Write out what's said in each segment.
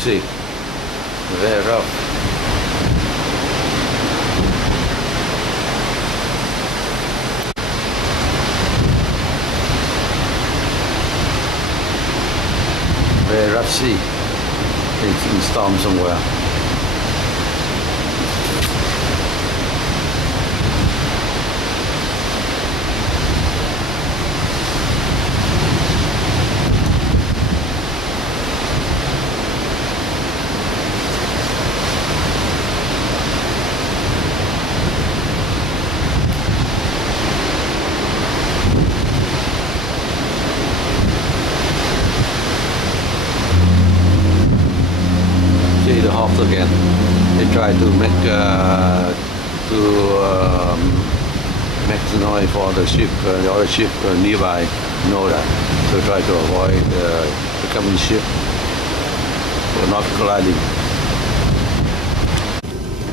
See, very rough. Very rough sea. It's in storm somewhere. The hawks again. They try to make the noise for the ship, the other ship nearby know that. So try to avoid the coming ship for not colliding.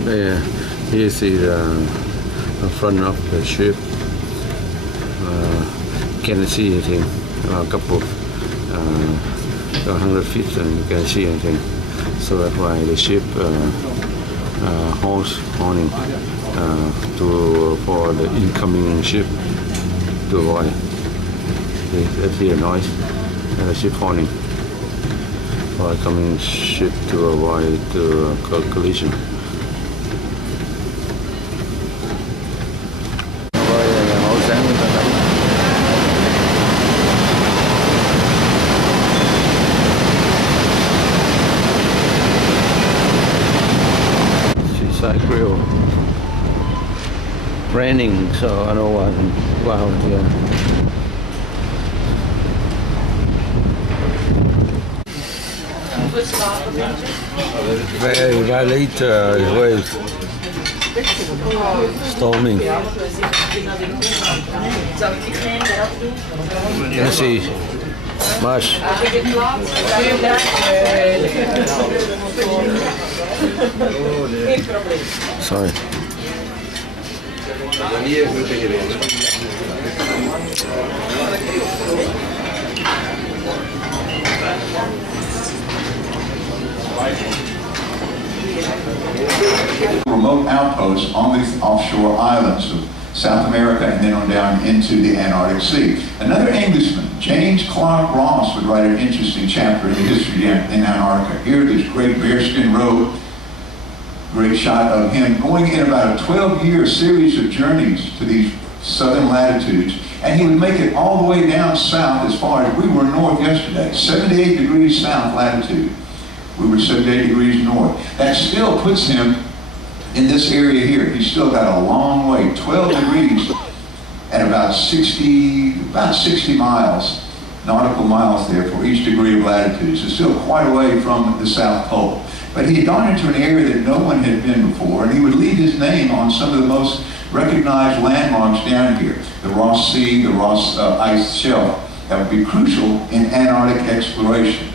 There, here you see the front of the ship. Can't see anything. A couple of 100 feet, and you can see anything. So that's why the ship holds warning for the incoming ship to avoid. Let's hear noise and the ship warning for incoming ship to avoid collision. Grill. Raining, so I know I can go out here. Very late waves. Storming. You can see much. Sorry. Remote outposts on these offshore islands of South America and then on down into the Antarctic Sea. Another Englishman, James Clark Ross, would write an interesting chapter in the history in Antarctica. Here, this great bearskin robe, great shot of him going in about a 12-year series of journeys to these southern latitudes, and he would make it all the way down south as far as we were north yesterday, 78 degrees south latitude. We were 78 degrees north. That still puts him in this area here. He's still got a long way, 12 degrees at about 60 miles, nautical miles there for each degree of latitude. So still quite away from the South Pole. But he had gone into an area that no one had been before, and he would leave his name on some of the most recognized landmarks down here. The Ross Sea, the Ross Ice Shelf, that would be crucial in Antarctic exploration.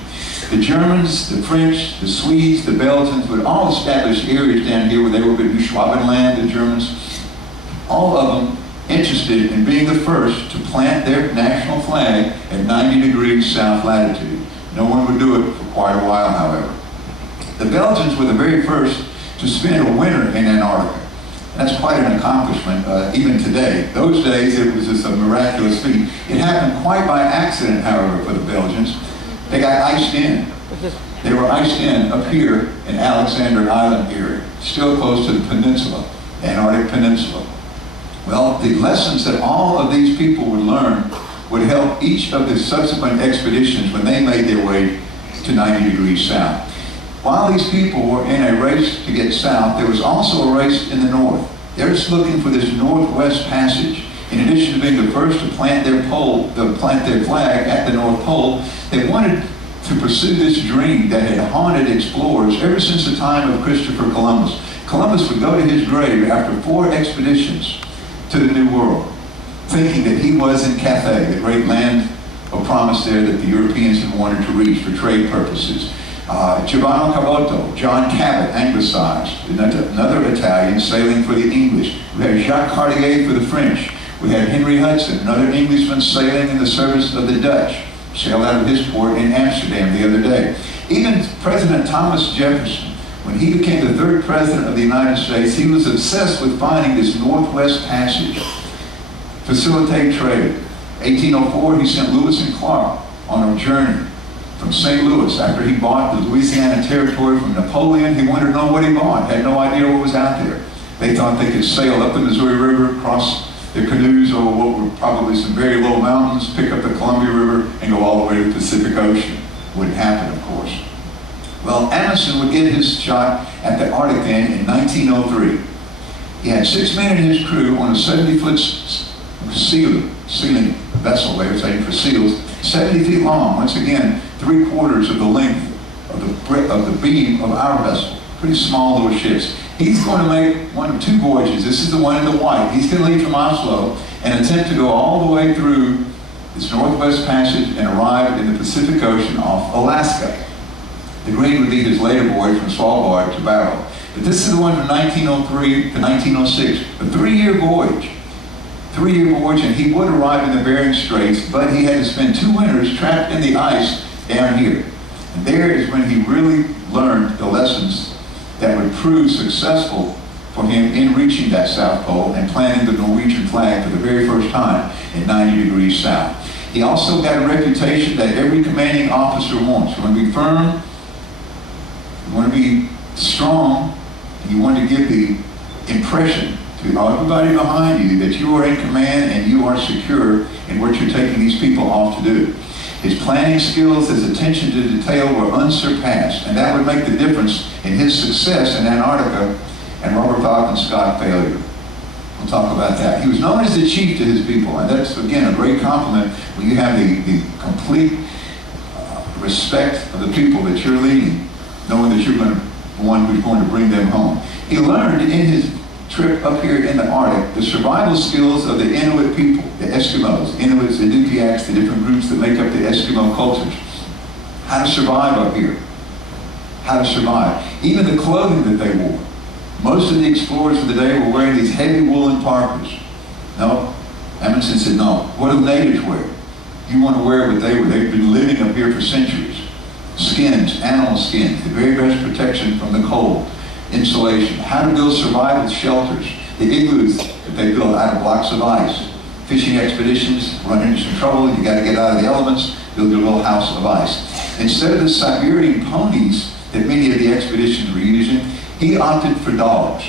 The Germans, the French, the Swedes, the Belgians would all establish areas down here where they were going to do Schwabenland, the Germans, all of them interested in being the first to plant their national flag at 90 degrees south latitude. No one would do it for quite a while, however. The Belgians were the very first to spend a winter in Antarctica. That's quite an accomplishment, even today. Those days, it was just a miraculous feat. It happened quite by accident, however, for the Belgians. They got iced in. They were iced in up here in Alexander Island area, still close to the peninsula, the Antarctic Peninsula. Well, the lessons that all of these people would learn would help each of the subsequent expeditions when they made their way to 90 degrees south. While these people were in a race to get south, there was also a race in the north. They're just looking for this northwest passage. In addition to being the first to plant their flag at the North Pole, they wanted to pursue this dream that had haunted explorers ever since the time of Christopher Columbus. Columbus would go to his grave after 4 expeditions to the New World, thinking that he was in Cathay, the great land of promise there that the Europeans had wanted to reach for trade purposes. Giovanni Caboto, John Cabot, anglicized, another Italian sailing for the English. We had Jacques Cartier for the French. We had Henry Hudson, another Englishman sailing in the service of the Dutch. Sailed out of his port in Amsterdam the other day. Even President Thomas Jefferson, when he became the 3rd president of the United States, he was obsessed with finding this Northwest Passage, facilitate trade. 1804, he sent Lewis and Clark on a journey from St. Louis. After he bought the Louisiana Territory from Napoleon, he wanted to know what he bought, had no idea what was out there. They thought they could sail up the Missouri River, cross their canoes over what were probably some very low mountains, pick up the Columbia River, and go all the way to the Pacific Ocean. Wouldn't happen, of course. Well, Amundsen would get his shot at the Arctic then in 1903. He had 6 men in his crew on a 70-foot sealing vessel, they were saying, for seals, 70 feet long, once again, 3/4 of the length of the beam of our vessel. Pretty small little ships. He's going to make one of 2 voyages. This is the one in the white. He's going to leave from Oslo and attempt to go all the way through this Northwest Passage and arrive in the Pacific Ocean off Alaska. The green would be his later voyage from Svalbard to Barrow. But this is the one from 1903 to 1906, a 3-year voyage. 3-year voyage, and he would arrive in the Bering Straits, but he had to spend 2 winters trapped in the ice down here. And there is when he really learned the lessons that would prove successful for him in reaching that South Pole and planting the Norwegian flag for the very first time in 90 degrees south. He also got a reputation that every commanding officer wants. You want to be firm, you want to be strong, and you want to give the impression to everybody behind you that you are in command and you are secure in what you're taking these people off to do. His planning skills, his attention to detail were unsurpassed, and that would make the difference in his success in Antarctica and Robert Falcon Scott's failure. We'll talk about that. He was known as the chief to his people, and that's, again, a great compliment when you have the complete respect of the people that you're leading, knowing that you're going to be one who's going to bring them home. He learned in his trip up here in the Arctic the survival skills of the Inuit people, the Eskimos, Inuits, the Nupiaks, the different groups that make up the Eskimo cultures. How to survive up here. How to survive. Even the clothing that they wore. Most of the explorers of the day were wearing these heavy woolen parkas. No, Amundsen said, no. What do the natives wear? You want to wear what they wear. They've been living up here for centuries. Skins, animal skins, the very best protection from the cold. Insulation, how to build survival shelters, the igloos that they build out of blocks of ice. Fishing expeditions run into some trouble, you got to get out of the elements, build your little house of ice. Instead of the Siberian ponies that many of the expeditions were using, he opted for dogs.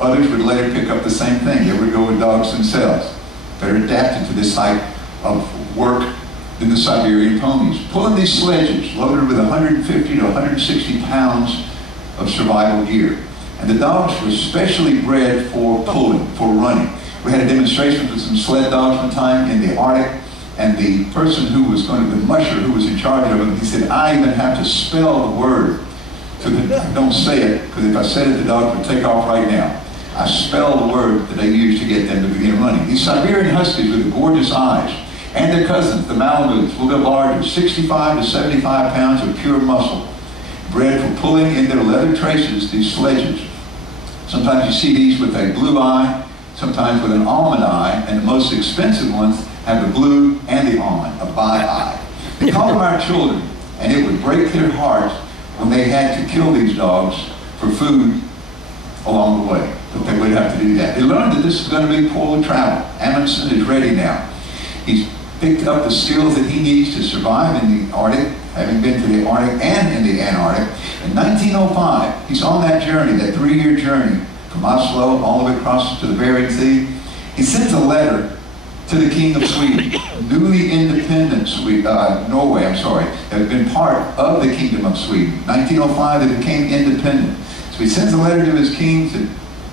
Others would later pick up the same thing. They would go with dogs themselves. Better adapted to this type of work than the Siberian ponies. Pulling these sledges loaded with 150 to 160 pounds of survival gear. And the dogs were specially bred for pulling, for running. We had a demonstration with some sled dogs one time in the Arctic, and the person who was going to, the musher who was in charge of them, he said, I even have to spell the word so that I don't say it, because if I said it, the dog would take off right now. I spell the word that they use to get them to begin running. These Siberian Huskies with gorgeous eyes, and their cousins, the Malamutes, will get larger, 65 to 75 pounds of pure muscle, bred for pulling in their leather traces these sledges. Sometimes you see these with a blue eye, sometimes with an almond eye, and the most expensive ones have the blue and the almond, a bi-eye. They call them our children, and it would break their hearts when they had to kill these dogs for food along the way, but they would have to do that. They learned that this is going to be polar travel. Amundsen is ready now. He's picked up the skills that he needs to survive in the Arctic, having been to the Arctic and in the Antarctic. In 1905, he's on that journey, that 3-year journey from Oslo all the way across to the Bering Sea. He sends a letter to the King of Sweden, newly independent Norway, that had been part of the Kingdom of Sweden. 1905, they became independent. So he sends a letter to his king, to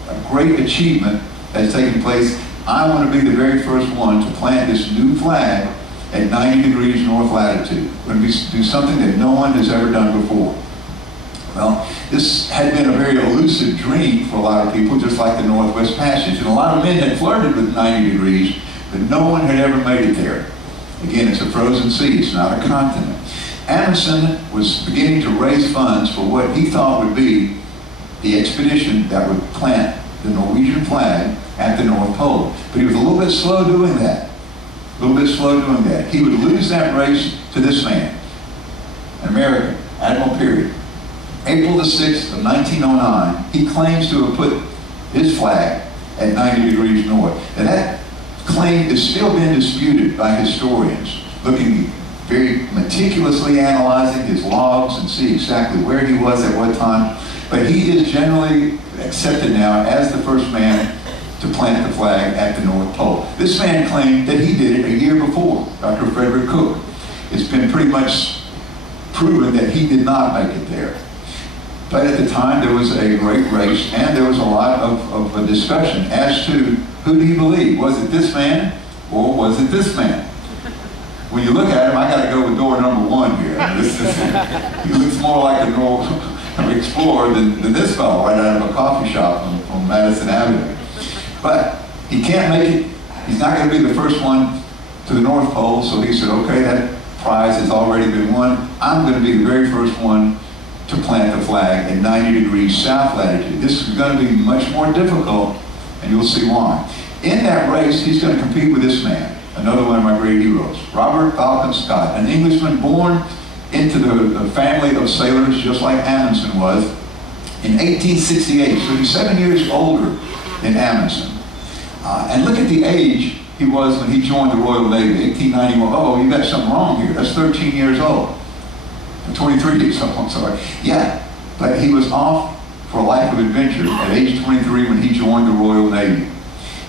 a great achievement that's taken place. I want to be the very first one to plant this new flag at 90 degrees north latitude. We're going to do something that no one has ever done before. Well, this had been a very elusive dream for a lot of people, just like the Northwest Passage. And a lot of men had flirted with 90 degrees, but no one had ever made it there. Again, it's a frozen sea, it's not a continent. Amundsen was beginning to raise funds for what he thought would be the expedition that would plant the Norwegian flag at the North Pole. But he was a little bit slow doing that. He would lose that race to this man, an American, admiral period. April the 6th of 1909, he claims to have put his flag at 90 degrees north. And that claim is still being disputed by historians, looking very meticulously analyzing his logs and see exactly where he was at what time. But he is generally accepted now as the first man to plant the flag at the North Pole. This man claimed that he did it a year before, Dr. Frederick Cook. It's been pretty much proven that he did not make it there. But at the time, there was a great race, and there was a lot of a discussion as to who do you believe? Was it this man, or was it this man? When you look at him, I got to go with door number one here. He looks more like an explorer than this fellow right out of a coffee shop on Madison Avenue. But he can't make it. He's not going to be the first one to the North Pole, so he said, okay, that prize has already been won. I'm going to be the very first one to plant the flag at 90 degrees south latitude. This is going to be much more difficult, and you'll see why. In that race, he's going to compete with this man, another one of my great heroes, Robert Falcon Scott, an Englishman born into the family of sailors, just like Amundsen was, in 1868. So he's 7 years older than Amundsen. And look at the age he was when he joined the Royal Navy, 1891. Oh, you got something wrong here. That's 13 years old. 23 years old, I'm sorry. Yeah, but he was off for a life of adventure at age 23 when he joined the Royal Navy.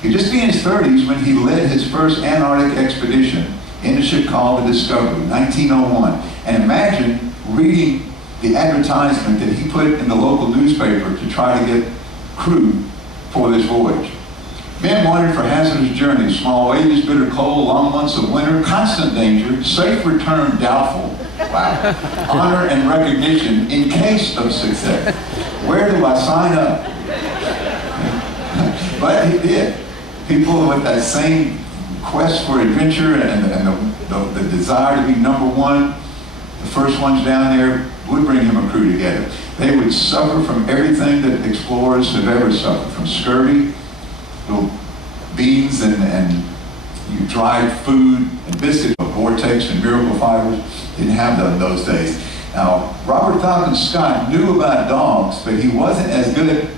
He'd just be in his 30s when he led his first Antarctic expedition in a ship called the Discovery, 1901. And imagine reading the advertisement that he put in the local newspaper to try to get crew for this voyage. Men wanted for hazardous journeys, small waves, bitter cold, long months of winter, constant danger, safe return doubtful. Wow. Honor and recognition in case of success. Where do I sign up? But he did. People with that same quest for adventure and the desire to be number one, the first ones down there, would bring him a crew together. They would suffer from everything that explorers have ever suffered, from scurvy, little beans and dried food and biscuits, Vortex and Miracle Fibers. Didn't have them in those days. Now, Robert Falcon Scott knew about dogs, but he wasn't as good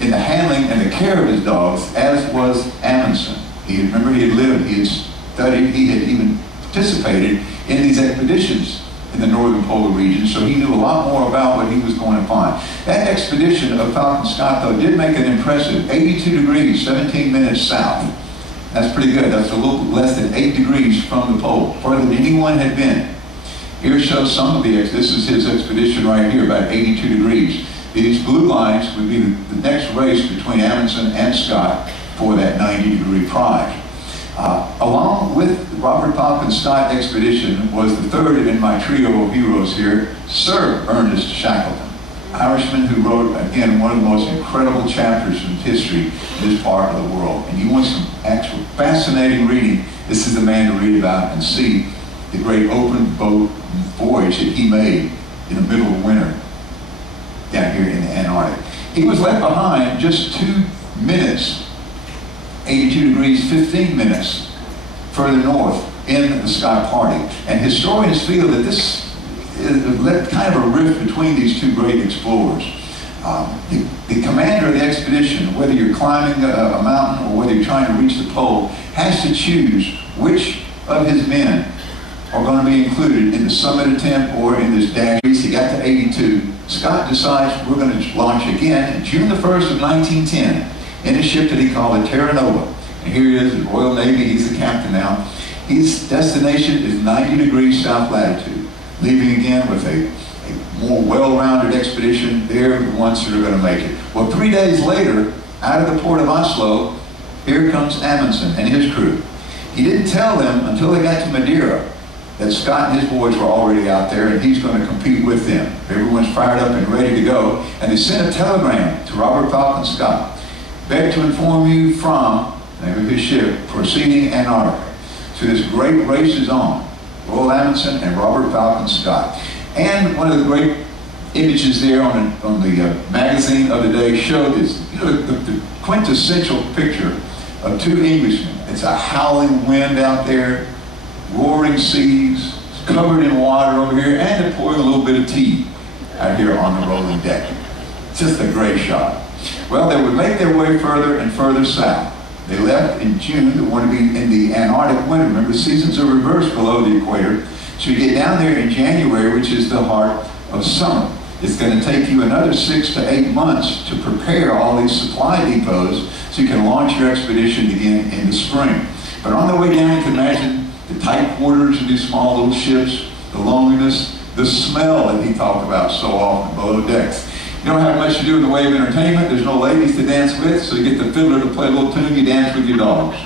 in the handling and the care of his dogs as was Amundsen. Remember, he had lived, he had studied, he had even participated in these expeditions in the northern polar region, so he knew a lot more about what he was going to find. That expedition of Falcon Scott, though, did make an impressive 82 degrees, 17 minutes south. That's pretty good. That's a little less than 8 degrees from the pole, further than anyone had been. Here shows some of this is his expedition right here, about 82 degrees. These blue lines would be the next race between Amundsen and Scott for that 90-degree prize. Along with the Robert Falcon Scott expedition was the third in my trio of heroes here, Sir Ernest Shackleton, Irishman who wrote, again, one of the most incredible chapters in history in this part of the world. And you want some actual fascinating reading, this is the man to read about and see the great open boat voyage that he made in the middle of winter down here in the Antarctic. He was left behind just 2 minutes, 82 degrees, 15 minutes further north in the Scott Party. And historians feel that this led kind of a rift between these two great explorers. The commander of the expedition, whether you're climbing a mountain or whether you're trying to reach the pole, has to choose which of his men are going to be included in the summit attempt or in this dash. He got to 82. Scott decides we're going to launch again on June the 1st of 1910 in a ship that he called the Terra Nova. And here he is at Royal Navy. He's the captain now. His destination is 90 degrees south latitude, leaving again with a more well-rounded expedition. They're the ones that are going to make it. Well, 3 days later, out of the port of Oslo, here comes Amundsen and his crew. He didn't tell them until they got to Madeira that Scott and his boys were already out there and he's going to compete with them. Everyone's fired up and ready to go. And they sent a telegram to Robert Falcon Scott. Beg to inform you from, the name of his ship, proceeding Antarctica. So this great race is on. Roald Amundsen and Robert Falcon Scott. And one of the great images there on the magazine of the day showed this, the quintessential picture of two Englishmen. It's a howling wind out there, roaring seas, covered in water over here, and they're pouring a little bit of tea out here on the rolling deck. Just a great shot. Well, they would make their way further and further south. They left in June. They want to be in the Antarctic winter. Remember, the seasons are reversed below the equator. So you get down there in January, which is the heart of summer. It's going to take you another 6 to 8 months to prepare all these supply depots so you can launch your expedition again in the spring. But on the way down, you can imagine the tight quarters of these small little ships, the loneliness, the smell that he talked about so often below decks. You don't have much to do in the way of entertainment. There's no ladies to dance with, so you get the fiddler to play a little tune, you dance with your dogs.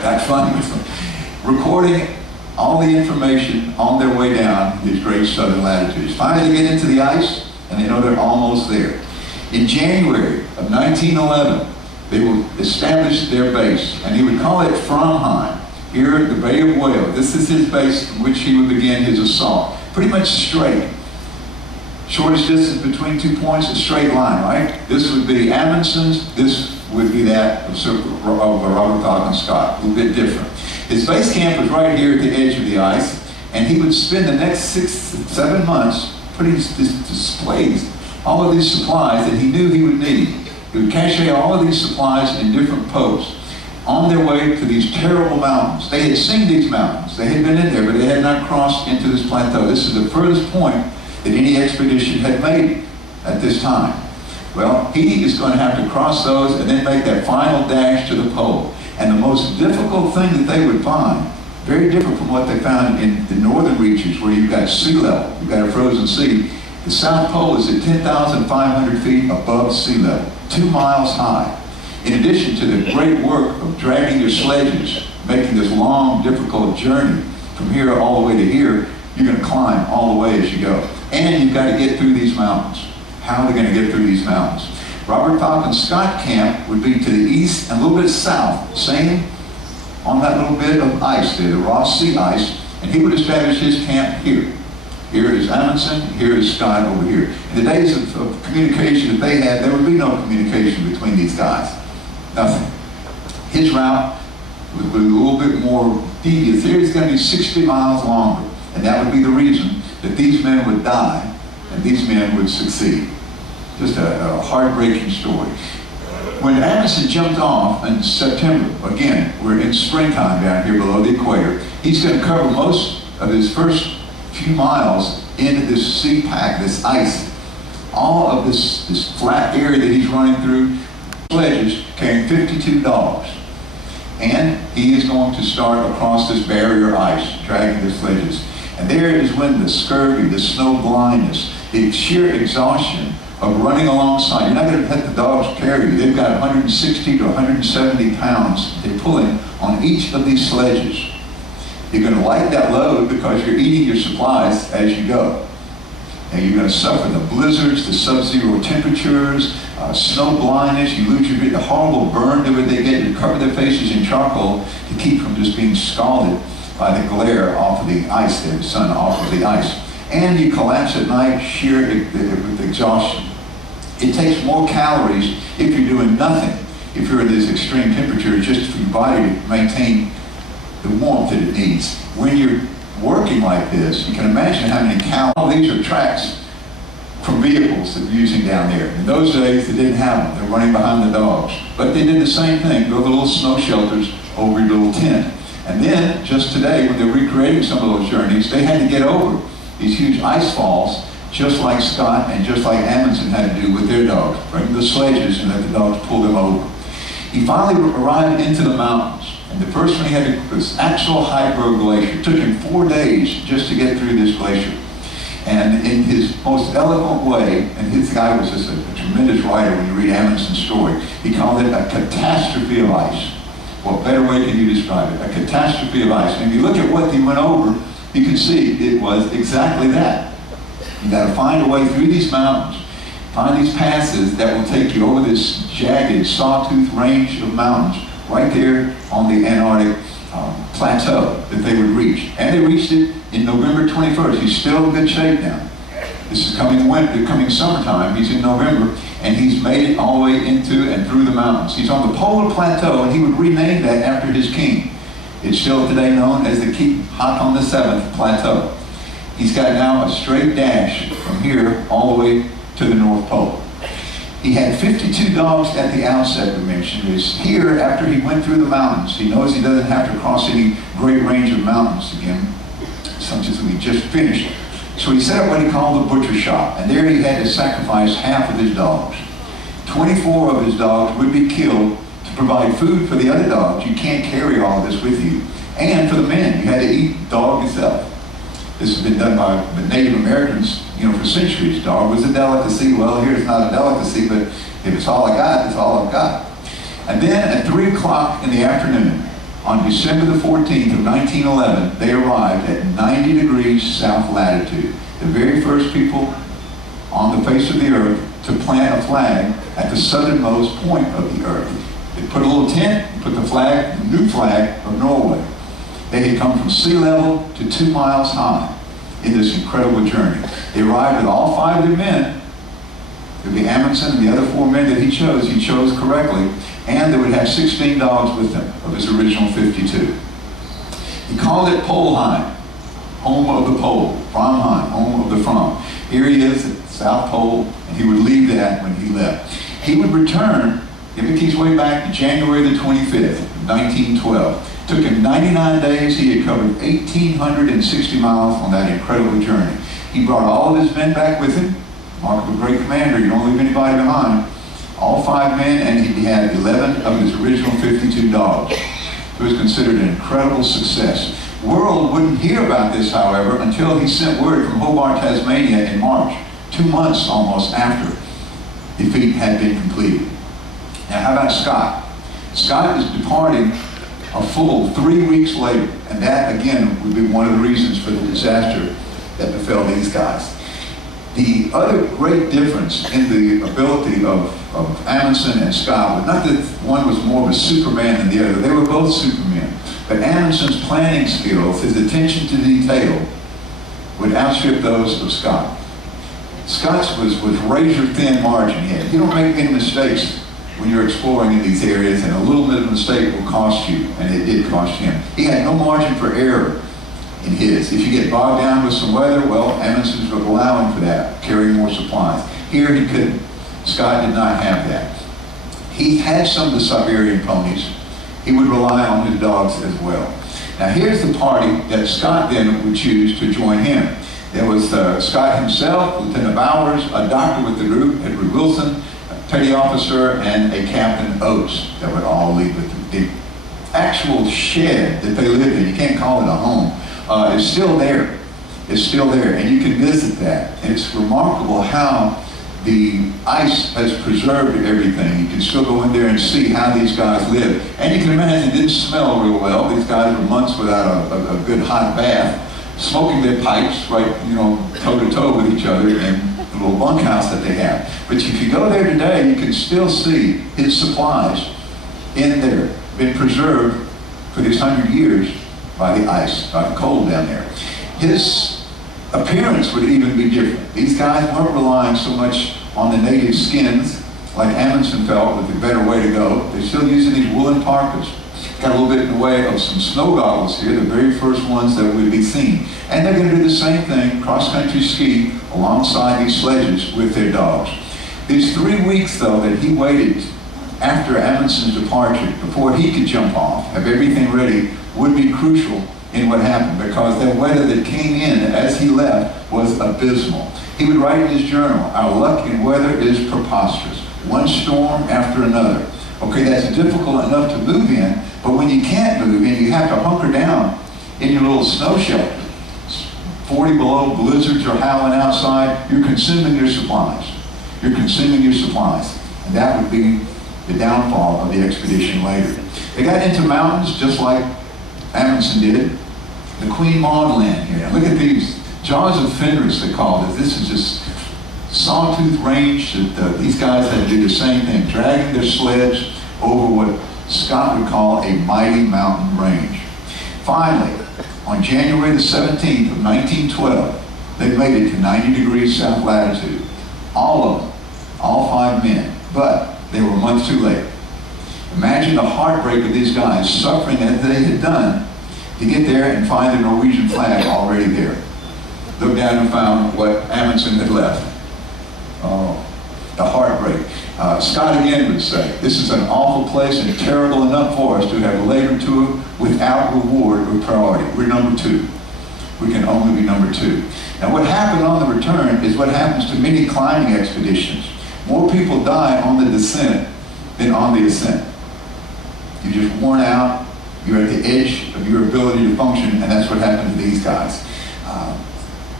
That's fun with them. Recording all the information on their way down these great southern latitudes. Finally, they get into the ice, and they know they're almost there. In January of 1911, they will establish their base, and he would call it Framheim, here at the Bay of Whales. This is his base from which he would begin his assault. Pretty much straight. Shortest distance between 2 points, a straight line, right? This would be Amundsen's, this would be that of Robert Falcon Scott, a little bit different. His base camp was right here at the edge of the ice, and he would spend the next 6 to 7 months putting displays all of these supplies that he knew he would need. He would cache all of these supplies in different posts on their way to these terrible mountains. They had seen these mountains. They had been in there, but they had not crossed into this plateau. This is the furthest point that any expedition had made at this time. Well, he is going to have to cross those and then make that final dash to the pole. And the most difficult thing that they would find, very different from what they found in the northern reaches where you've got sea level, you've got a frozen sea. The South Pole is at 10,500 feet above sea level, 2 miles high. In addition to the great work of dragging your sledges, making this long, difficult journey from here all the way to here, you're going to climb all the way as you go. And you've got to get through these mountains. How are they going to get through these mountains? Robert Falcon Scott camp would be to the east and a little bit south, same on that little bit of ice there, the Ross Sea ice, and he would establish his camp here. Here is Amundsen, here is Scott over here. In the days of communication that they had, there would be no communication between these guys. Nothing. His route would be a little bit more devious. Here it's going to be 60 miles longer, and that would be the reason that these men would die and these men would succeed. Just a heartbreaking story. When Amundsen jumped off in September, again, we're in springtime down here below the equator, he's going to cover most of his first few miles into this sea pack, this ice. All of this flat area that he's running through, sledges carrying 52 dogs. And he is going to start across this barrier ice, dragging the sledges. And there is when the scurvy, the snow blindness, the sheer exhaustion of running alongside. You're not going to let the dogs carry you. They've got 160 to 170 pounds they're pulling on each of these sledges. You're going to lighten that load because you're eating your supplies as you go. And you're going to suffer the blizzards, the sub-zero temperatures, snow blindness. You lose the horrible burn that they get. You cover their faces in charcoal to keep from just being scalded by the glare off of the ice there, the sun off of the ice. And you collapse at night, sheer with exhaustion. It takes more calories if you're doing nothing, if you're in this extreme temperature, just for your body to maintain the warmth that it needs. When you're working like this, you can imagine how many calories. All these are tracks from vehicles that we're using down there. In those days, they didn't have them. They're running behind the dogs. But they did the same thing, build the little snow shelters over your little tent. And then, just today, when they're recreating some of those journeys, they had to get over these huge ice falls, just like Scott and just like Amundsen had to do with their dogs. Bring the sledges and let the dogs pull them over. He finally arrived into the mountains. And the first one he had to was actual Hydro Glacier. It took him 4 days just to get through this glacier. And in his most eloquent way, and his guy was just a tremendous writer when you read Amundsen's story, he called it a catastrophe of ice. What better way can you describe it? A catastrophe of ice. And if you look at what he went over, you can see it was exactly that. You got to find a way through these mountains, find these passes that will take you over this jagged, sawtooth range of mountains right there on the Antarctic plateau that they would reach. And they reached it in November 21st. He's still in good shape now. This is coming winter, coming summertime. He's in November, and he's made it all the way into and through the mountains. He's on the polar plateau, and he would rename that after his king. It's still today known as the Cape Haakon VII Plateau. He's got now a straight dash from here all the way to the North Pole. He had 52 dogs at the outset, we mentioned. Is here, after he went through the mountains, he knows he doesn't have to cross any great range of mountains again, such as we just finished. So he set up what he called the butcher shop, and there he had to sacrifice half of his dogs. 24 of his dogs would be killed to provide food for the other dogs. You can't carry all of this with you. And for the men, you had to eat dog yourself. This has been done by the Native Americans, for centuries. Dog was a delicacy. Well, here it's not a delicacy, but if it's all I got, it's all I've got. And then at 3 o'clock in the afternoon, on December the 14th of 1911, they arrived at 90 degrees south latitude. The very first people on the face of the earth to plant a flag at the southernmost point of the earth. They put a little tent, put the flag, the new flag of Norway. They had come from sea level to 2 miles high in this incredible journey. They arrived with all 5 of their men. There would be Amundsen and the other 4 men that he chose correctly, and they would have 16 dogs with them of his original 52. He called it Polheim, home of the pole, Framheim, home of the Fram. Here he is at the South Pole, and he would leave that when he left. He would return, he make his way back to January the 25th, 1912. Took him 99 days. He had covered 1,860 miles on that incredible journey. He brought all of his men back with him. Mark of a great commander, you don't leave anybody behind. All 5 men, and he had 11 of his original 52 dogs. It was considered an incredible success. World wouldn't hear about this, however, until he sent word from Hobart, Tasmania in March, 2 months almost after the feat had been completed. Now, how about Scott? Scott is departing a full 3 weeks later, and that, again, would be one of the reasons for the disaster that befell these guys. The other great difference in the ability of Amundsen and Scott was not that one was more of a Superman than the other. They were both Supermen. But Amundsen's planning skills, his attention to detail, would outstrip those of Scott. Scott's was razor-thin margin here. You don't make any mistakes when you're exploring in these areas, and a little bit of a mistake will cost you, and it did cost him. He had no margin for error in his. If you get bogged down with some weather, well, Amundsen's would allow him for that, carry more supplies. Here he couldn't. Scott did not have that. He had some of the Siberian ponies. He would rely on his dogs as well. Now here's the party that Scott then would choose to join him. There was Scott himself, Lieutenant Bowers, a doctor with the group, Edward Wilson, a petty officer, and a Captain Oates that would all leave with them. The actual shed that they lived in, you can't call it a home, is still there. It's still there, and you can visit that. And it's remarkable how the ice has preserved everything. You can still go in there and see how these guys live. And you can imagine it didn't smell real well. These guys were months without a good hot bath, smoking their pipes right, toe to toe with each other in the little bunkhouse that they have. But if you go there today, you can still see his supplies in there, been preserved for these 100 years by the ice, by the cold down there. His appearance would even be different. These guys weren't relying so much on the native skins like Amundsen felt was the better way to go. They're still using these woolen parkas. Got a little bit in the way of some snow goggles here, the very first ones that would be seen. And they're going to do the same thing, cross-country ski alongside these sledges with their dogs. These 3 weeks, though, that he waited after Amundsen's departure, before he could jump off, have everything ready, would be crucial in what happened, because the weather that came in as he left was abysmal. He would write in his journal, "Our luck in weather is preposterous. One storm after another." Okay, that's difficult enough to move in, but when you can't move in, you have to hunker down in your little snow shelter. 40 below, blizzards are howling outside, you're consuming your supplies. You're consuming your supplies. And that would be the downfall of the expedition later. They got into mountains just like Amundsen did. The Queen Maud Land here. Now look at these Jaws of Fenris, they called it. This is just sawtooth range that these guys had to do the same thing, dragging their sleds over what Scott would call a mighty mountain range. Finally, on January the 17th of 1912, they made it to 90 degrees south latitude. All of them, all 5 men, but they were months too late. Imagine the heartbreak of these guys suffering as they had done to get there and find the Norwegian flag already there. looked down and found what Amundsen had left. Oh, a heartbreak. Scott again would say, this is an awful place and terrible enough for us to have labored to it without reward or priority. We're number 2. We can only be number 2. Now what happened on the return is what happens to many climbing expeditions. More people die on the descent than on the ascent. You're just worn out, you're at the edge of your ability to function, and that's what happened to these guys.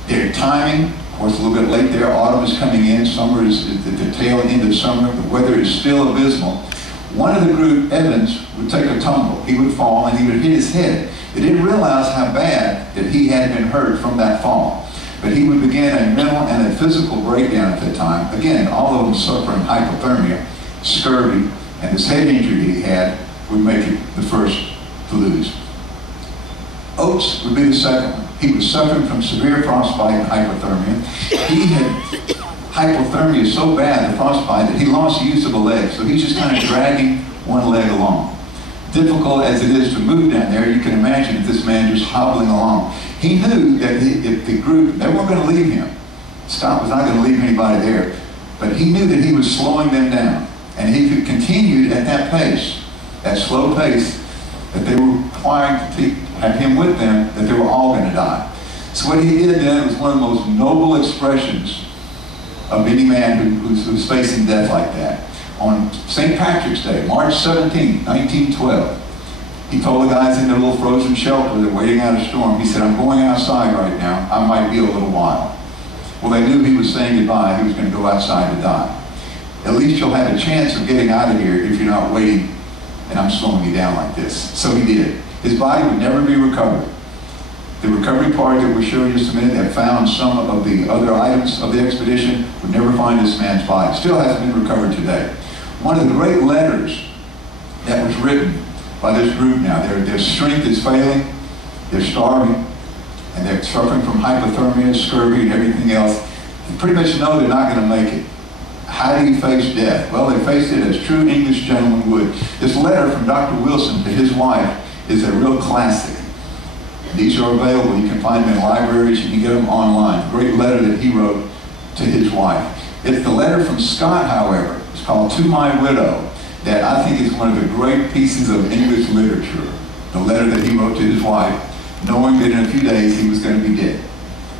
Their timing, of course, a little bit late there. Autumn is coming in. Summer is at the tail end of summer. The weather is still abysmal. One of the group, Evans, would take a tumble. He would fall and he would hit his head. They didn't realize how bad that he had been hurt from that fall. But he would begin a mental and a physical breakdown at that time. Again, all of them suffering hypothermia, scurvy, and this head injury he had would make it the first to lose. Oates would be the second one. He was suffering from severe frostbite and hypothermia. He had hypothermia so bad, the frostbite, that he lost the use of a leg. So he's just kind of dragging one leg along. Difficult as it is to move down there, you can imagine if this man just hobbling along. He knew that if the group, they weren't going to leave him. Scott was not going to leave anybody there. But he knew that he was slowing them down. And if he continued at that pace, that slow pace, that they were requiring to have him with them, that they were all going to die. So what he did then was one of the most noble expressions of any man who's facing death like that. On St. Patrick's Day, March 17, 1912, he told the guys in their little frozen shelter that were waiting out a storm, he said, I'm going outside right now. I might be a little while. Well, they knew he was saying goodbye. He was going to go outside to die. At least you'll have a chance of getting out of here if you're not waiting and I'm slowing you down like this. So he did. His body would never be recovered. The recovery party that we'll show you in just a minute that found some of the other items of the expedition would never find this man's body. Still hasn't been recovered today. One of the great letters that was written by this group now, their strength is failing, they're starving, and they're suffering from hypothermia, scurvy, and everything else. They pretty much know they're not going to make it. How do you face death? Well, they faced it as true English gentlemen would. This letter from Dr. Wilson to his wife is a real classic. These are available. You can find them in libraries. You can get them online. Great letter that he wrote to his wife. It's the letter from Scott, however. It's called To My Widow, that I think is one of the great pieces of English literature. The letter that he wrote to his wife, knowing that in a few days he was going to be dead.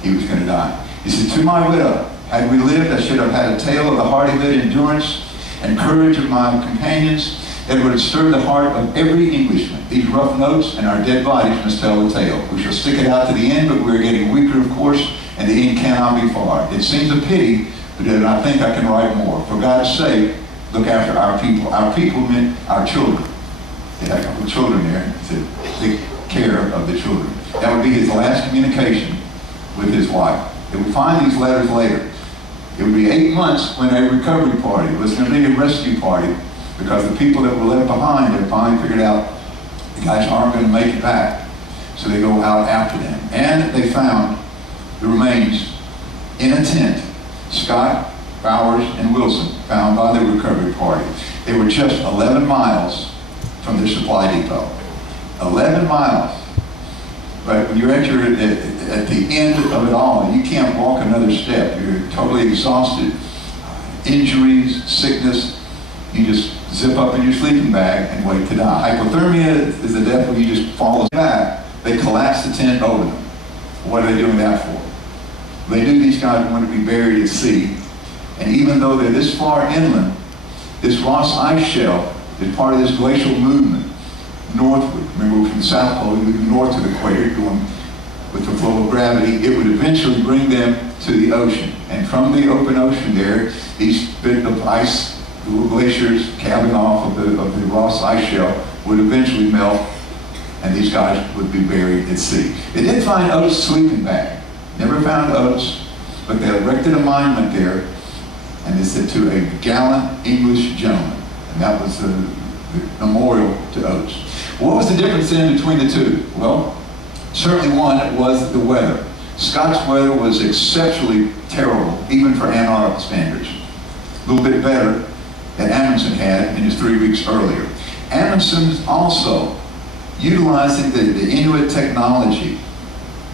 He was going to die. He said, To my widow, had we lived, I should have had a tale of the hardihood, endurance, and courage of my companions that would have stirred the heart of every Englishman. These rough notes and our dead bodies must tell the tale. We shall stick it out to the end, but we're getting weaker, of course, and the end cannot be far. It seems a pity, but I think I can write more. For God's sake, look after our people. Our people meant our children. They had a couple of children there. He said, take care of the children. That would be his last communication with his wife. They would find these letters later. It would be 8 months when a recovery party was going to be a rescue party, because the people that were left behind had finally figured out the guys aren't going to make it back. So they go out after them. And they found the remains in a tent. Scott, Bowers, and Wilson found by the recovery party. They were just 11 miles from their supply depot. 11 miles. But when you're at the end of it all, you can't walk another step. You're totally exhausted. Injuries, sickness. You just zip up in your sleeping bag and wait to die. Hypothermia is the death where you just fall back. They collapse the tent over them. What are they doing that for? They knew these guys wanted to be buried at sea. And even though they're this far inland, this Ross Ice Shelf is part of this glacial movement northward. Remember, from the South Pole, moving north to the equator, going with the flow of gravity. It would eventually bring them to the ocean. And from the open ocean there, these bits of ice, little glaciers calving off of the Ross Ice Shelf would eventually melt, and these guys would be buried at sea. They did find Oates' sleeping bag. Never found Oates, but they erected a monument there, and they said, to a gallant English gentleman. And that was the memorial to Oates. What was the difference then between the two? Well, certainly one was the weather. Scott's weather was exceptionally terrible, even for Antarctic standards. A little bit better than Amundsen had in his 3 weeks earlier. Amundsen also, utilizing the Inuit technology,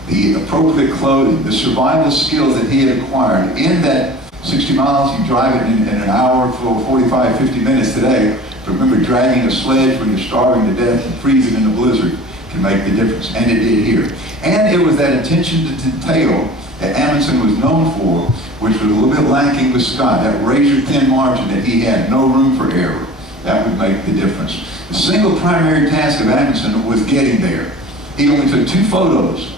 the appropriate clothing, the survival skills that he had acquired in that 60 miles, you drive it in an hour for 45, 50 minutes today. But remember, dragging a sledge when you're starving to death and freezing in the blizzard can make the difference, and it did here. And it was that attention to detail that Amundsen was known for, which was a little bit lacking with Scott, that razor-thin margin that he had, no room for error. That would make the difference. The single primary task of Amundsen was getting there. He only took 2 photos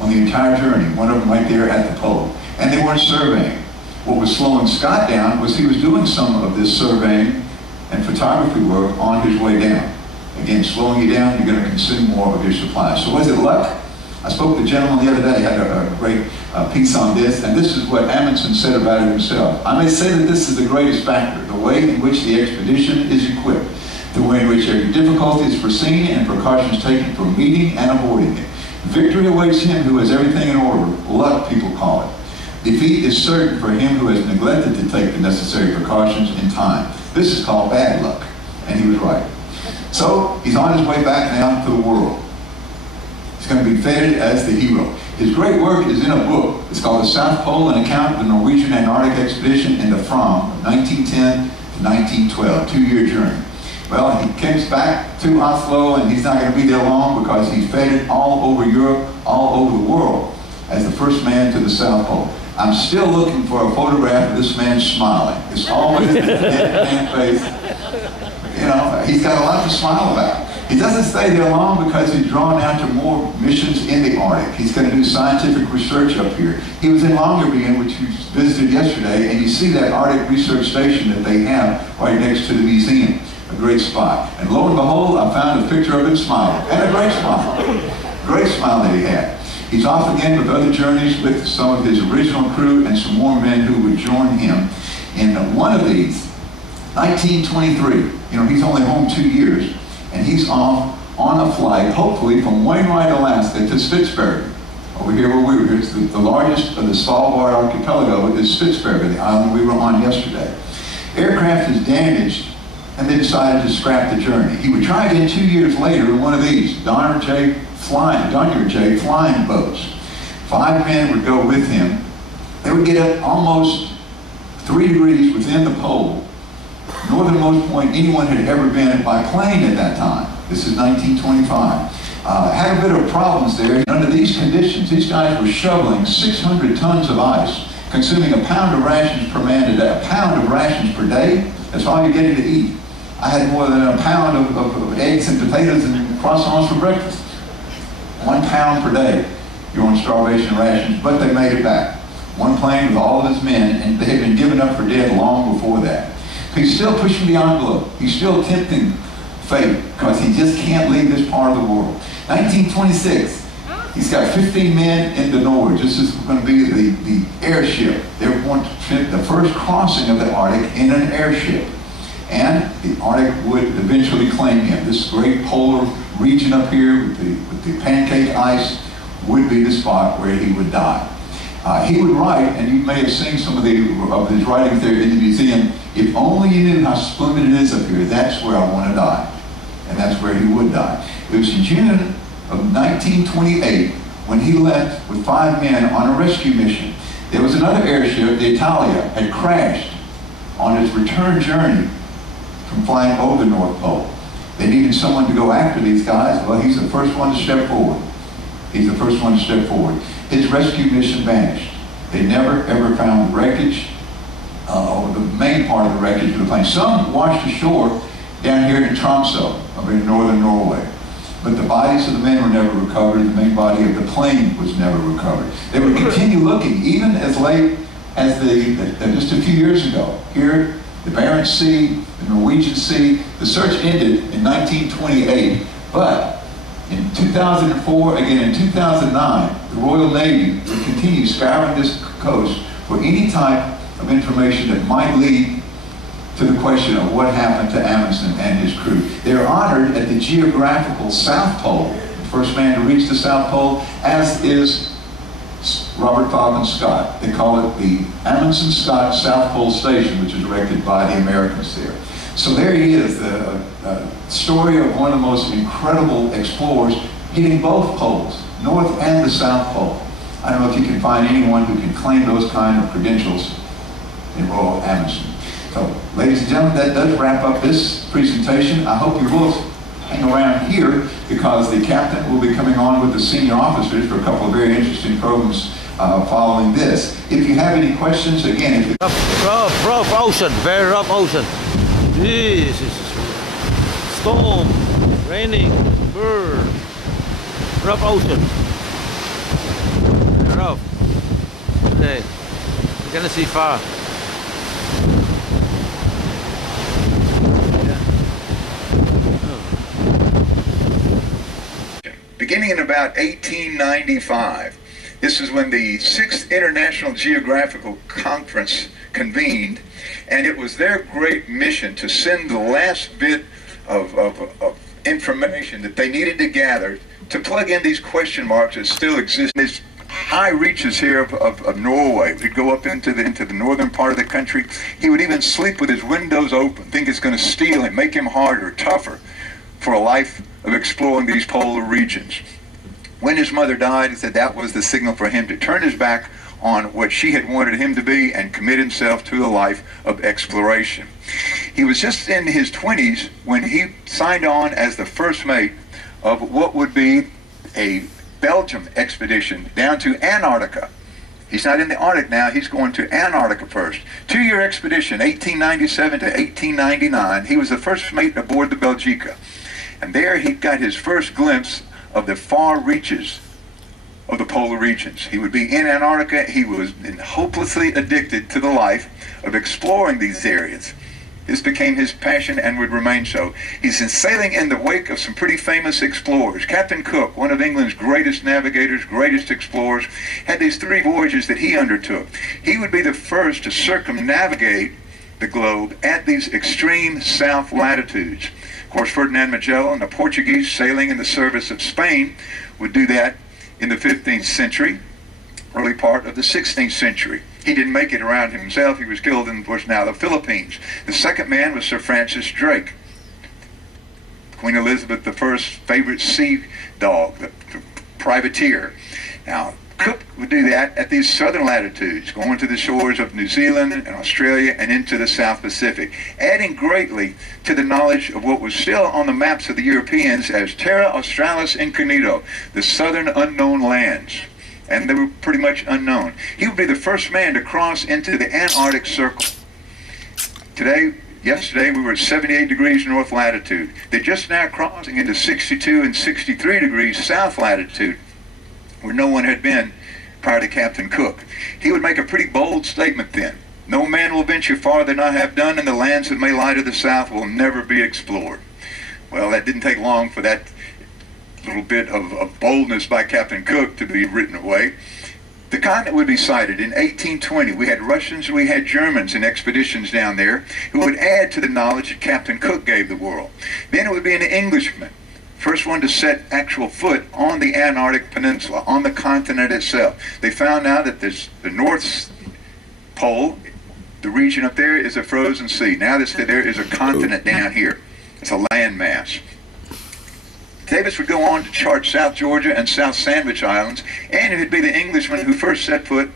on the entire journey, one of them right there at the pole, and they weren't surveying. What was slowing Scott down was he was doing some of this surveying and photography work on his way down. Again, slowing you down, you're going to consume more of your supply. So was it luck? I spoke to a gentleman the other day, had a great piece on this, and this is what Amundsen said about it himself. I may say that this is the greatest factor, the way in which the expedition is equipped, the way in which every difficulty is foreseen and precautions taken for meeting and avoiding it. Victory awaits him who has everything in order. Luck, people call it. Defeat is certain for him who has neglected to take the necessary precautions in time. This is called bad luck, and he was right. So he's on his way back now to the world. He's going to be feted as the hero. His great work is in a book. It's called The South Pole, an account of the Norwegian Antarctic expedition in the Fram, 1910 to 1912, 2-year journey. Well, he comes back to Oslo, and he's not going to be there long because he's feted all over Europe, all over the world, as the first man to the South Pole. I'm still looking for a photograph of this man smiling. It's always a dead face. You know, he's got a lot to smile about. He doesn't stay there long because he's drawn out to more missions in the Arctic. He's going to do scientific research up here. He was in Longyearbyen, which we visited yesterday, and you see that Arctic research station that they have right next to the museum. A great spot. And lo and behold, I found a picture of him smiling. And a great smile. Great smile that he had. He's off again with other journeys with some of his original crew and some more men who would join him. In one of these, 1923, you know, he's only home 2 years, and he's off on a flight, hopefully from Wainwright, Alaska to Spitsbergen. Over here where we were, it's the largest of the Svalbard archipelago is Spitsbergen, the island we were on yesterday. Aircraft is damaged, and they decided to scrap the journey. He would try again 2 years later in one of these, Donner J flying boats. 5 men would go with him. They would get up almost 3 degrees within the pole, northernmost point anyone had ever been by plane at that time. This is 1925. Had a bit of problems there. Under these conditions, these guys were shoveling 600 tons of ice, consuming a pound of rations per man a day. A pound of rations per day, that's all you're getting to eat. I had more than a pound of eggs and potatoes and croissants for breakfast. 1 pound per day. You're on starvation rations, but they made it back. One plane with all of his men, and they had been given up for dead long before that. He's still pushing the envelope. He's still tempting fate because he just can't leave this part of the world. 1926, he's got 15 men in the Norge. This is going to be the airship. They're going to attempt the first crossing of the Arctic in an airship. And the Arctic would eventually claim him. This great polar region up here with the pancake ice would be the spot where he would die. He would write, and you may have seen some of his writings there in the museum, if only you knew how splendid it is up here, that's where I want to die. And that's where he would die. It was in June of 1928 when he left with 5 men on a rescue mission. There was another airship, the Italia, had crashed on its return journey from flying over the North Pole. They needed someone to go after these guys. Well, he's the first one to step forward. He's the first one to step forward. His rescue mission vanished. They never, ever found the wreckage, or the main part of the wreckage of the plane. Some washed ashore down here in Tromsø, over in northern Norway. But the bodies of the men were never recovered, and the main body of the plane was never recovered. They would continue looking, even as late as just a few years ago. Here, the Barents Sea, the Norwegian Sea, the search ended in 1928, but in 2004, again in 2009, the Royal Navy would continue scouring this coast for any type of information that might lead to the question of what happened to Amundsen and his crew. They're honored at the geographical South Pole, the first man to reach the South Pole, as is Robert Falcon Scott. They call it the Amundsen Scott South Pole Station, which was erected by the Americans there. So there he is, the story of one of the most incredible explorers hitting both poles, North and the South Pole. I don't know if you can find anyone who can claim those kind of credentials in Royal Amundsen. So, ladies and gentlemen, that does wrap up this presentation. I hope you will hang around here because the captain will be coming on with the senior officers for a couple of very interesting programs following this. If you have any questions, again, if you... Rough ocean, very rough ocean. This is storm, raining, bird, rough ocean. Very rough. Okay, you're gonna see far. Beginning in about 1895, this is when the 6th International Geographical Conference convened, and it was their great mission to send the last bit of information that they needed to gather to plug in these question marks that still exist. These high reaches here of Norway. He'd go up into the northern part of the country. He would even sleep with his windows open, think it's going to steal him, make him harder, tougher for a life of exploring these polar regions. When his mother died, he said that was the signal for him to turn his back on what she had wanted him to be and commit himself to a life of exploration. He was just in his 20s when he signed on as the first mate of what would be a Belgium expedition down to Antarctica. He's not in the Arctic now, he's going to Antarctica first. 2-year expedition, 1897 to 1899. He was the first mate aboard the Belgica. And there he got his first glimpse of the far reaches of the polar regions. He would be in Antarctica. He was hopelessly addicted to the life of exploring these areas. This became his passion and would remain so. He's been sailing in the wake of some pretty famous explorers. Captain Cook, one of England's greatest navigators, greatest explorers, had these 3 voyages that he undertook. He would be the first to circumnavigate the globe at these extreme south latitudes. Of course, Ferdinand Magellan, a Portuguese sailing in the service of Spain, would do that in the 15th century, early part of the 16th century. He didn't make it around himself. He was killed in what's now the Philippines. The second man was Sir Francis Drake, Queen Elizabeth I's favorite sea dog, the privateer. Now, Cook would do that at these southern latitudes, going to the shores of New Zealand and Australia and into the South Pacific, adding greatly to the knowledge of what was still on the maps of the Europeans as Terra Australis Incognito, the southern unknown lands. And they were pretty much unknown. He would be the first man to cross into the Antarctic Circle. Yesterday we were at 78 degrees north latitude. They're just now crossing into 62 and 63 degrees south latitude, where no one had been prior to Captain Cook. He would make a pretty bold statement then. No man will venture farther than I have done, and the lands that may lie to the south will never be explored. Well, that didn't take long for that little bit of boldness by Captain Cook to be written away. The continent would be sighted in 1820. We had Russians, we had Germans in expeditions down there who would add to the knowledge that Captain Cook gave the world. Then it would be an Englishman, first one to set actual foot on the Antarctic Peninsula, on the continent itself. They found out that the North Pole, the region up there, is a frozen sea. Now they say there is a continent down here. It's a landmass. Davis would go on to chart South Georgia and South Sandwich Islands, and it would be the Englishman who first set foot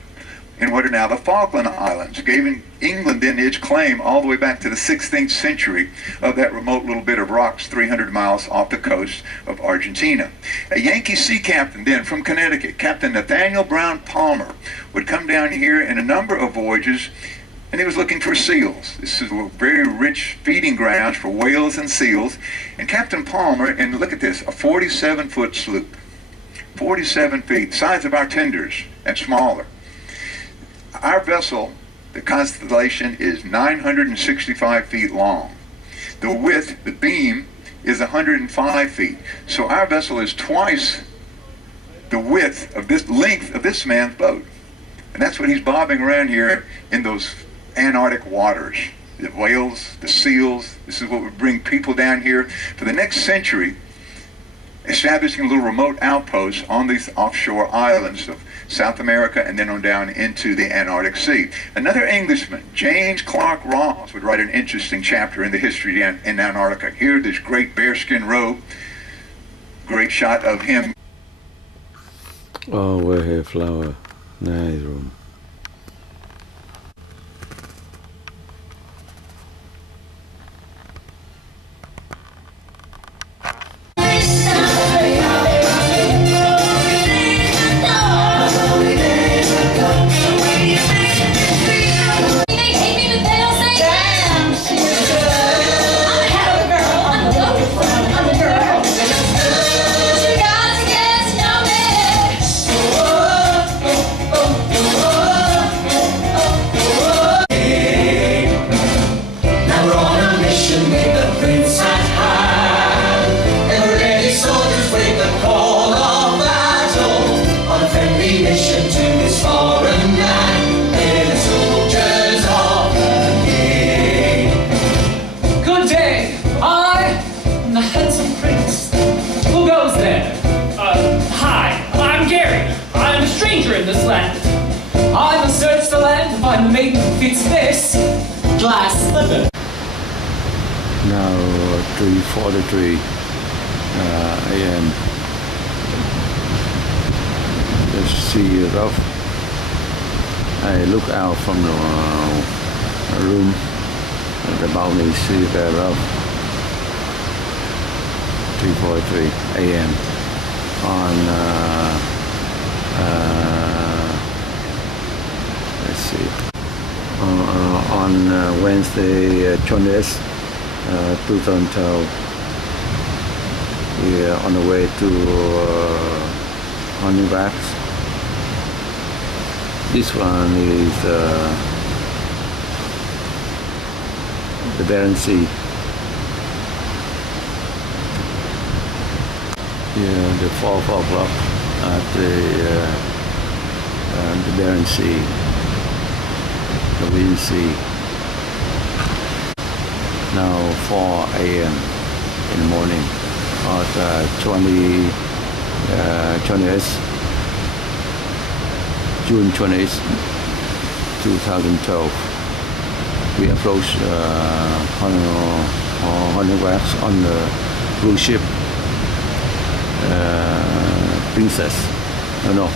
in what are now the Falkland Islands, giving England then its claim all the way back to the 16th century of that remote little bit of rocks 300 miles off the coast of Argentina. A Yankee sea captain then from Connecticut, Captain Nathaniel Brown Palmer, would come down here in a number of voyages, and he was looking for seals. This is a very rich feeding grounds for whales and seals. And Captain Palmer, and look at this, a 47-foot sloop, 47 feet, size of our tenders and smaller. Our vessel, the Constellation, is 965 feet long. The width, the beam, is 105 feet. So our vessel is twice the width of this length of this man's boat. And that's what he's bobbing around here in those Antarctic waters. The whales, the seals, this is what would bring people down here for the next century, establishing little remote outposts on these offshore islands of South America and then on down into the Antarctic Sea. Another Englishman, James Clark Ross, would write an interesting chapter in the history in Antarctica. Here, this great bearskin robe, Great shot of him. Oh, we're here, flower. Nice room. In this land, I must search the land to find the maiden who fits this glass slipper. Now 3:43 a.m. Let's see it off. I look out from the room at the balcony, see that off. 3:43 a.m. on let's see, on Wednesday 20th, 2012. We are on the way to Honifax. This one is the Barents Sea. Yeah, the 4 o'clock at the Barents Sea, the Wind Sea. Now 4 a.m. in the morning at 20th, June 20th, 2012. We approached Honifax on the cruise ship Princess. No,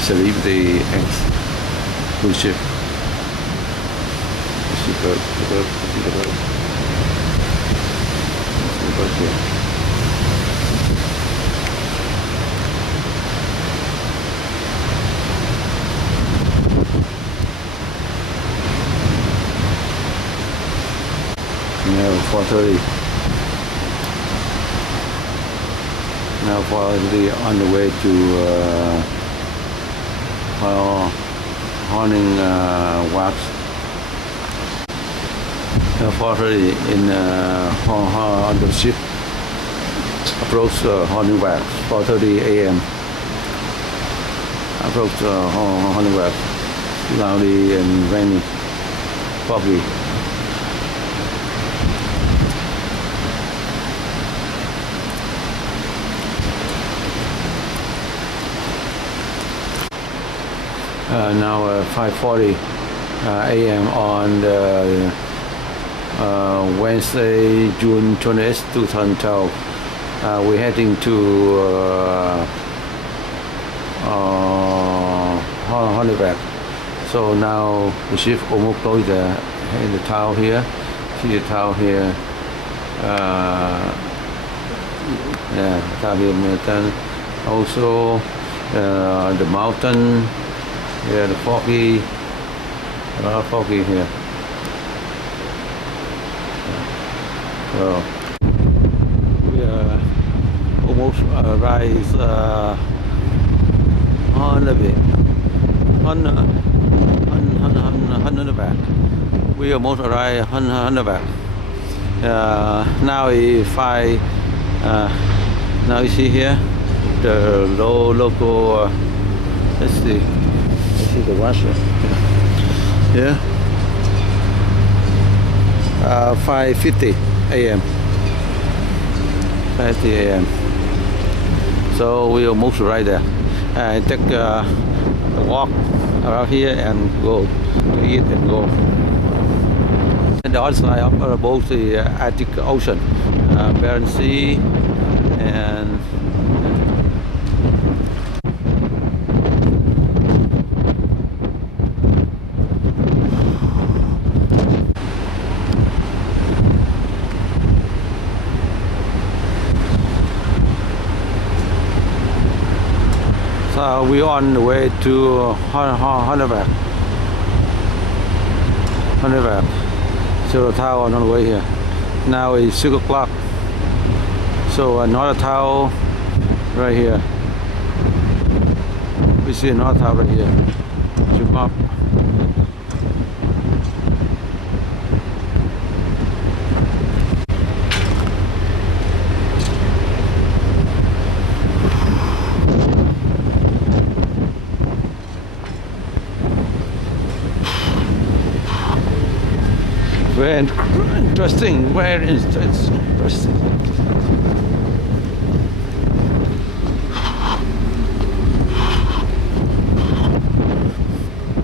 Celebrity X cruise ship. The boat here. Now 4:30. Now probably on the way to Honifax. Now 4:30 in on the ship. Approach Honifax. 4:30 a.m. Approach Honifax. Cloudy and rainy, foggy. Now 5:40 a.m. on the, Wednesday, June 20th, 2012. We're heading to Honifax. So now the ship almost closed in the town here. See the town here. Yeah, town here, Milton. Also the mountain. Yeah, the foggy, a lot of foggy here. So we almost arrived on the bit, on the back. We almost arrived on the back. Now we find, now you see here the local. Let's see. See the washer. Yeah. 5:50 a.m. 5:50 a.m. So we almost right there. I take a walk around here and go to eat and go. And the other side of both the Arctic Ocean, Barents Sea, and so we're on the way to Hunneberg. So the tower on the way here. Now it's 6 o'clock. So another tower right here. We see another tower right here. Jump up. Very interesting, very interesting.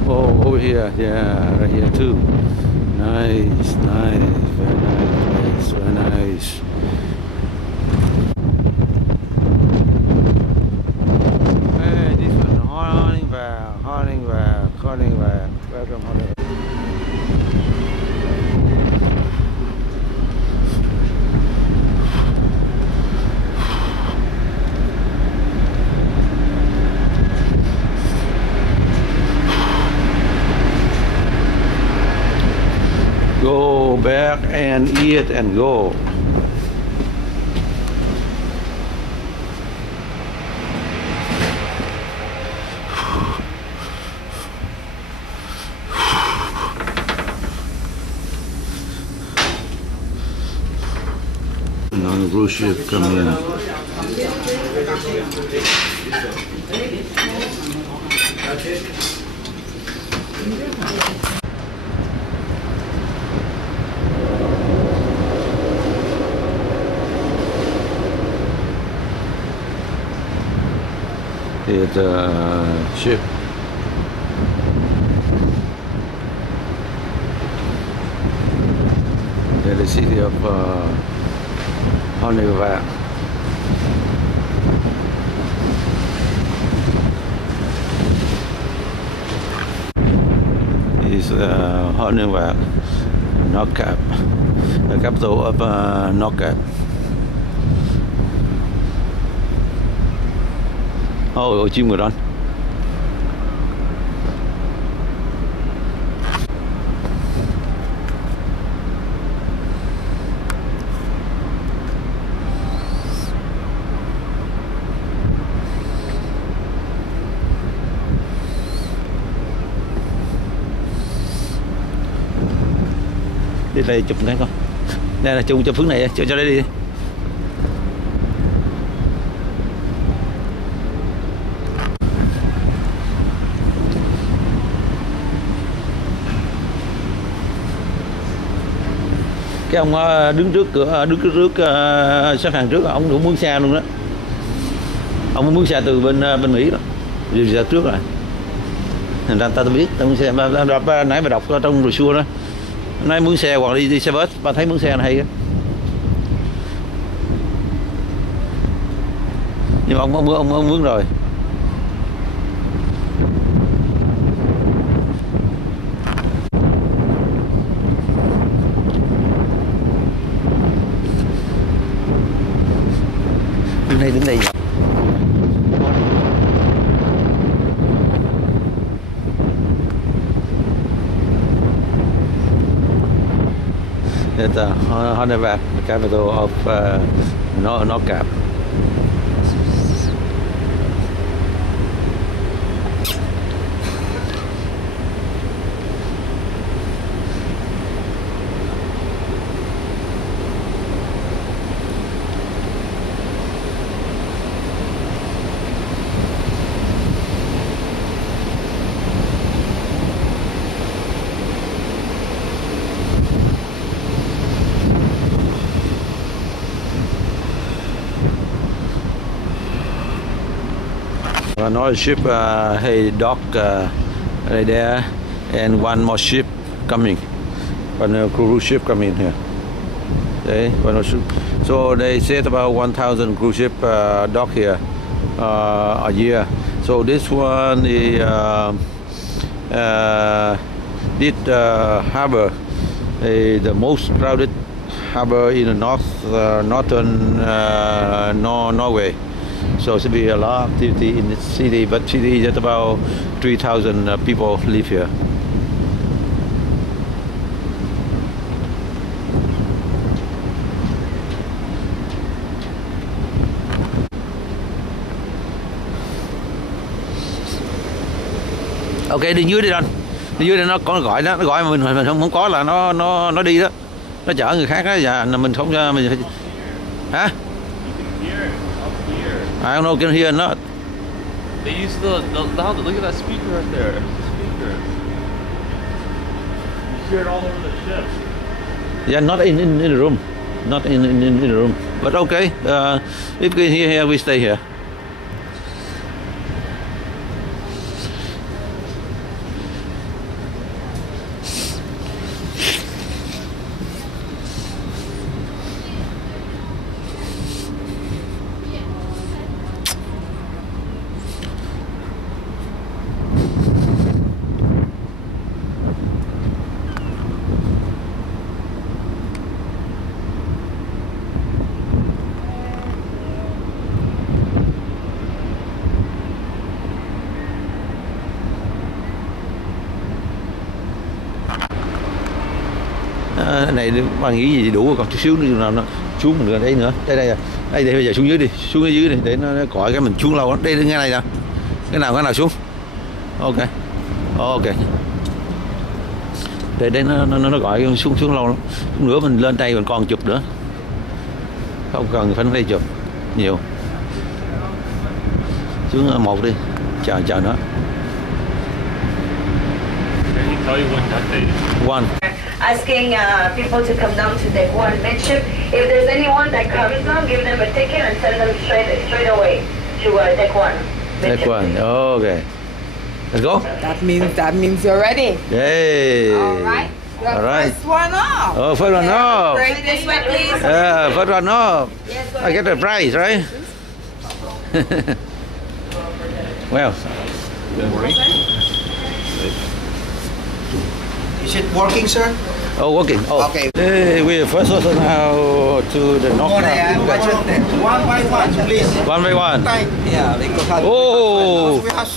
Oh, over here, yeah, right here too. Nice, nice, very nice, very nice. Hey, this one, Hunneberg, welcome Hunneberg. Go back and eat and go. Another cruise ship coming in. Here's the ship. There's the city of Hunneberg. Is Hunneberg, Nordkapp, the capital of Nordkapp. Oh, chim người đó. Đi đây chụp cái con. Đây là chụp hướng này, cho đây đi. Cái ông đứng trước cửa, xếp hàng trước, ông cũng mướn xe luôn đó. Ông mướn xe từ bên Mỹ đó, giờ trước rồi. Thành ra ta biết, ta mướn xe. Nãy mà đọc trong brochure đó, nãy mướn xe hoặc đi xe bus, ba thấy mướn xe là hay á. Nhưng mà ông mướn rồi. Đứng đây. It's Hunneberg, the capital of Nordkapp. Another ship, hey, dock right there, and one more ship coming. One cruise ship coming here. Okay, one more ship. So they said about 1,000 cruise ship dock here a year. So this one is this harbor, the most crowded harbor in the northern Norway. So it should be a lot of activity in the city, but city just about 3,000 people live here. Ok, đi dưới đi anh. Đi dưới đây nó có gọi đó, nó gọi mà mình không có là nó đi đó. Nó chở người khác đó, dạ mình không cho mình hả? I don't know, can hear or not. They use the look at that speaker right there. Speaker. You hear it all over the ship. Yeah, not in the room. Not in the room. But okay, if we hear here, we stay here. Này bạn nghĩ gì đủ rồi, còn chút xíu nữa nào nó xuống mình gần đây nữa. Đây bây giờ xuống dưới đi để nó cõi cái mình xuống lâu lắm. Đây nghe này nè, cái nào xuống. Ok đây nó gọi xuống lâu lắm. Chút nữa mình lên đây mình còn chụp nữa, không cần phải lên đây chụp nhiều. Xuống một đi, chờ nữa. One. Asking people to come down to deck 1 midship. If there's anyone that comes down, give them a ticket and send them straight away to deck 1 midship. Deck 1. Okay. Let's go. That means you're ready. Yay. All right. All right. First one off. Oh, first one off. Break this way, please. Yeah, first one off. Yes, I get the prize, right? Well. Is it working, sir? Oh, working. Oh. Okay. Hey, we're first person now to the North. One by one, please. One by one. Yeah, because Oh. we have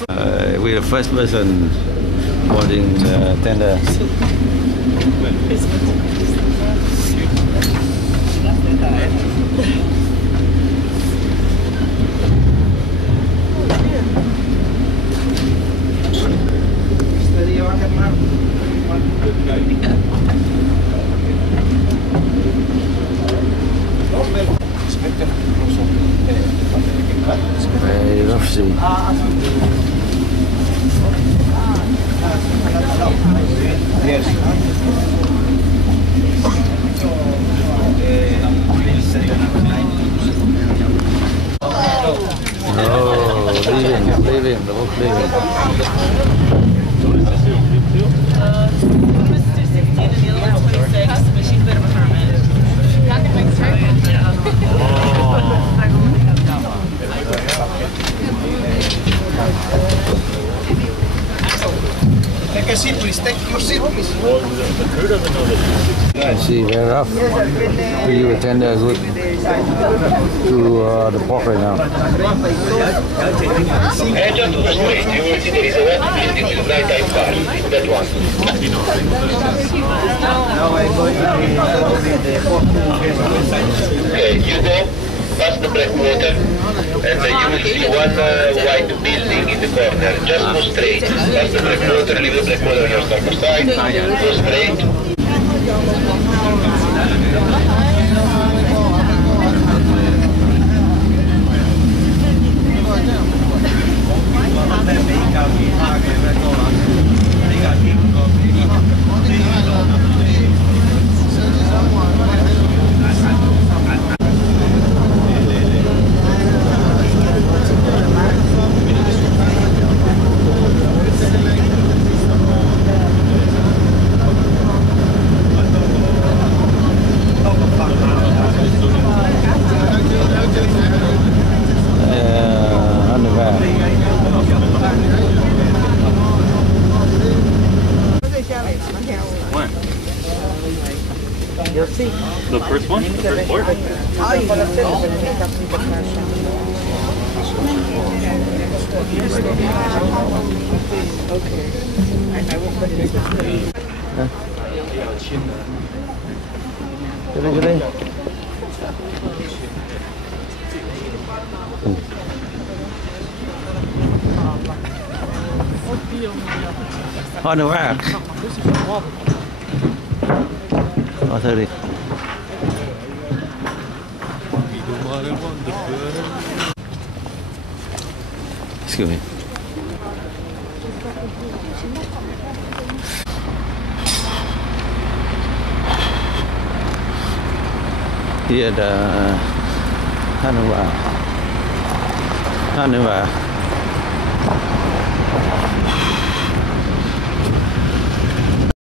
We're the first person boarding the tender. Very rough sea. Oh, leaving, the boat leaving. Mr. 16 and the other one's 26, but she's a bit of a hermit. Got the next Take a seat, please. Take your seat, please. I see, very rough. You attend good to the port right now. Just to the street, you will see there is a wet building with nighttime bar. That one. Okay, you go past the breakwater and you will see one white building in the corner. Just go straight. Past the breakwater, leave the breakwater on your starboard side, go straight. When? You'll see. The first one? The first floor? Jadi. Hoa nữa à? Thôi đi. Excuse me. Dia ada Hanua.